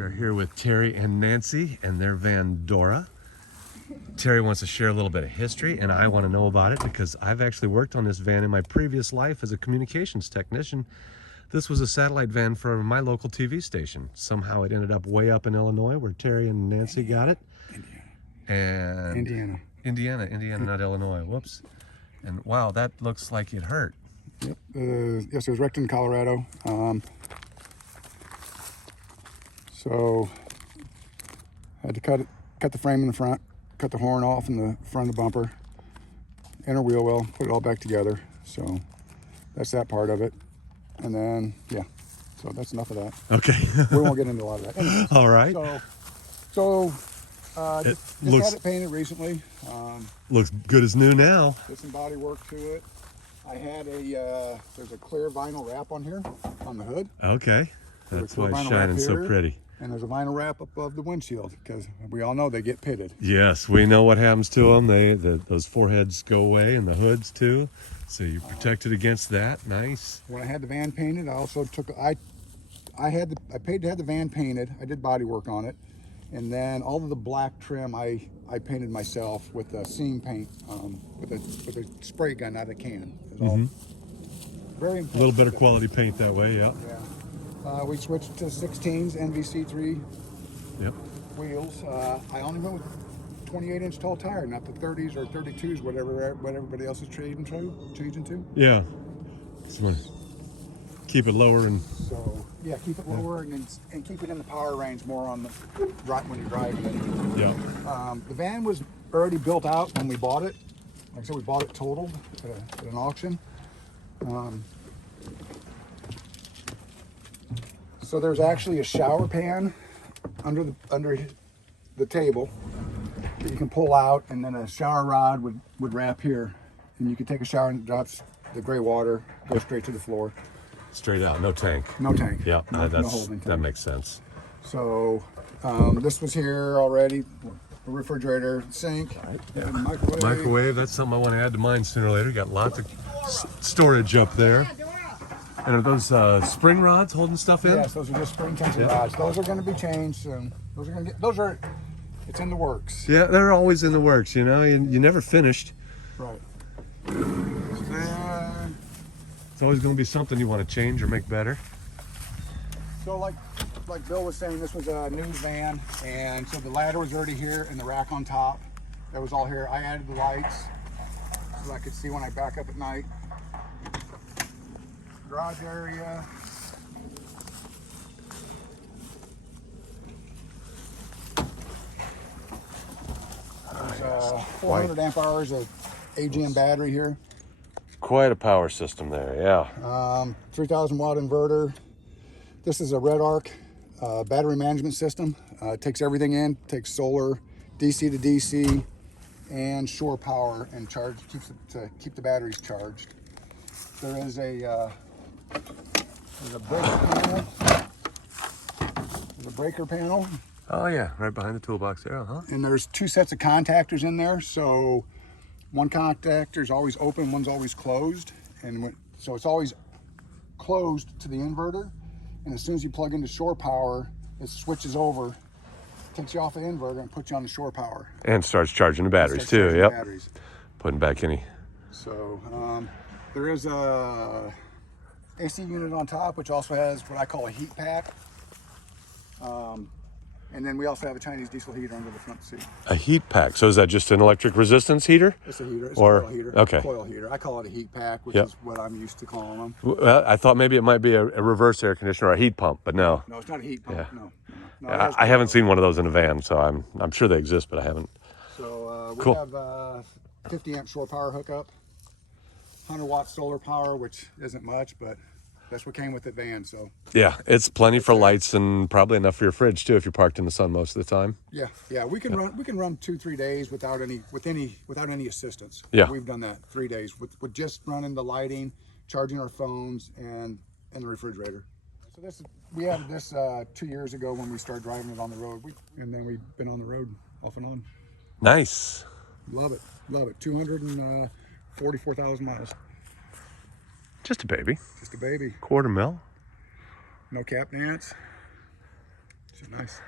We are here with Terry and Nancy and their van Dora. Terry wants to share a little bit of history, and I want to know about it because I've actually worked on this van in my previous life as a communications technician. This was a satellite van for my local TV station. Somehow it ended up way up in Illinois where Terry and Nancy got it. Indiana, not Illinois. Whoops. And wow, that looks like it hurt. Yep. Yes, it was wrecked in Colorado. So I had to cut the frame in the front, cut the horn off in the front of the bumper, inner wheel well, put it all back together. So that's that part of it. And then, yeah, so that's enough of that. Okay. We won't get into a lot of that. Anyways, all right. Just had it painted recently. Looks good as new now. Did some body work to it. I had there's a clear vinyl wrap on here, on the hood. Okay. That's why it's shining so pretty. And there's a vinyl wrap above the windshield because we all know they get pitted. Yes, we know what happens to them. Those foreheads go away and the hoods too. So you're protected against that. Nice. When I had the van painted, I also took, I paid to have the van painted. I did body work on it. And then all of the black trim I painted myself with a seam paint, with a spray gun, not a can. Very important. A little better quality paint that way, yeah. We switched to 16s NVC3 wheels. I only went with 28-inch tall tire, not the 30s or 32s, what everybody else is changing to. Yeah. So keep it lower and. So yeah, keep it lower and keep it in the power range more on the right when you're driving it. Yeah. The van was already built out when we bought it. Like I said, we bought it totaled at an auction. So there's actually a shower pan under the table that you can pull out, and then a shower rod would wrap here, and you could take a shower and it drops the gray water, goes straight to the floor. Straight out, no tank. No tank. Yeah, no holding tank. That makes sense. So this was here already. The refrigerator, sink, and microwave. Microwave, that's something I want to add to mine sooner or later. Got lots of storage up there. And are those spring rods holding stuff in? Yes, those are just spring tension rods. Those are going to be changed soon. It's in the works. Yeah, they're always in the works, you know. You never finished. Right. It's always going to be something you want to change or make better. So like Bill was saying, this was a new van, and so the ladder was already here and the rack on top. That was all here. I added the lights so I could see when I back up at night. Garage area. There's 400 amp hours of AGM battery here. Quite a power system there, yeah. 3,000 watt inverter. This is a Red Arc battery management system. It takes everything in, takes solar, DC to DC, and shore power, and keep the batteries charged. There is there's a breaker panel. There's a breaker panel. Oh yeah, right behind the toolbox there, huh? And there's two sets of contactors in there. So one contactor is always open, one's always closed. So it's always closed to the inverter. And as soon as you plug into shore power, it switches over, takes you off the inverter and puts you on the shore power. And starts charging the batteries too, yep. Batteries. Putting back any. So there is a AC unit on top, which also has what I call a heat pack. And then we also have a Chinese diesel heater under the front seat. A heat pack. So is that just an electric resistance heater? It's a heater. It's a coil heater. Okay. Coil heater. I call it a heat pack, which is what I'm used to calling them. Well, I thought maybe it might be a reverse air conditioner or a heat pump, but no. No, it's not a heat pump. Yeah. No, I haven't seen one of those in a van, so I'm sure they exist, but I haven't. So we cool. have 50 amp shore power hookup, 100 watt solar power, which isn't much, but that's what came with the van. So yeah, it's plenty for lights and probably enough for your fridge too if you're parked in the sun most of the time. Yeah, we can run 2-3 days without any assistance. Yeah, we've done that 3 days with just running the lighting, charging our phones, and the refrigerator. So we added this 2 years ago when we started driving it on the road, and then we've been on the road off and on. Nice. Love it. 244,000 miles. Just a baby. Just a baby. Quarter mil. No cap nats. Nice.